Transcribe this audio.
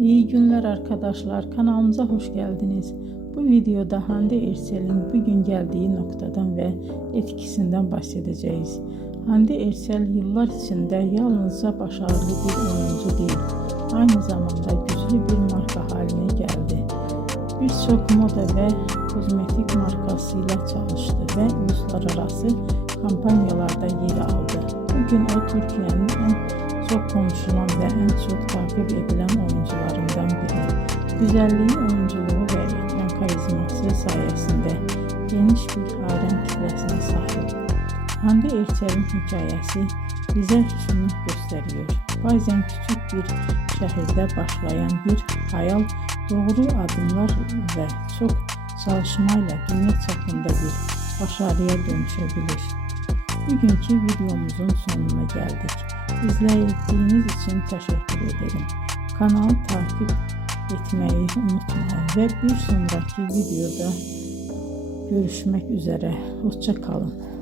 İyi günler arkadaşlar, kanalımıza hoş geldiniz. Bu videoda Hande Erçel'in bugün geldiği noktadan ve etkisinden bahsedeceğiz. Hande Erçel yıllar içinde yalnızca başarılı bir oyuncu değil, aynı zamanda güçlü bir marka haline geldi. Birçok moda ve kozmetik markasıyla çalıştı ve uluslararası kampanyalarda yer aldı. Bugün o Türkiye'nin en çok konuşulan ve en çok takip edilen oyuncularından biri. Güzelliği, oyunculuğu ve ekran karizması sayesinde geniş bir hayran kitlesine sahip. Hande Erçel'in hikayesi bize şunu gösteriyor. Bazen küçük bir şehirde başlayan bir hayal doğru adımlar ve çok çalışmayla dünya çapında bir başarıya dönüşebilir. Bugünkü videomuzun sonuna geldik. İzlediğiniz için teşekkür ederim. Kanalı takip etmeyi unutmayın ve bir sonraki videoda görüşmek üzere. Hoşça kalın.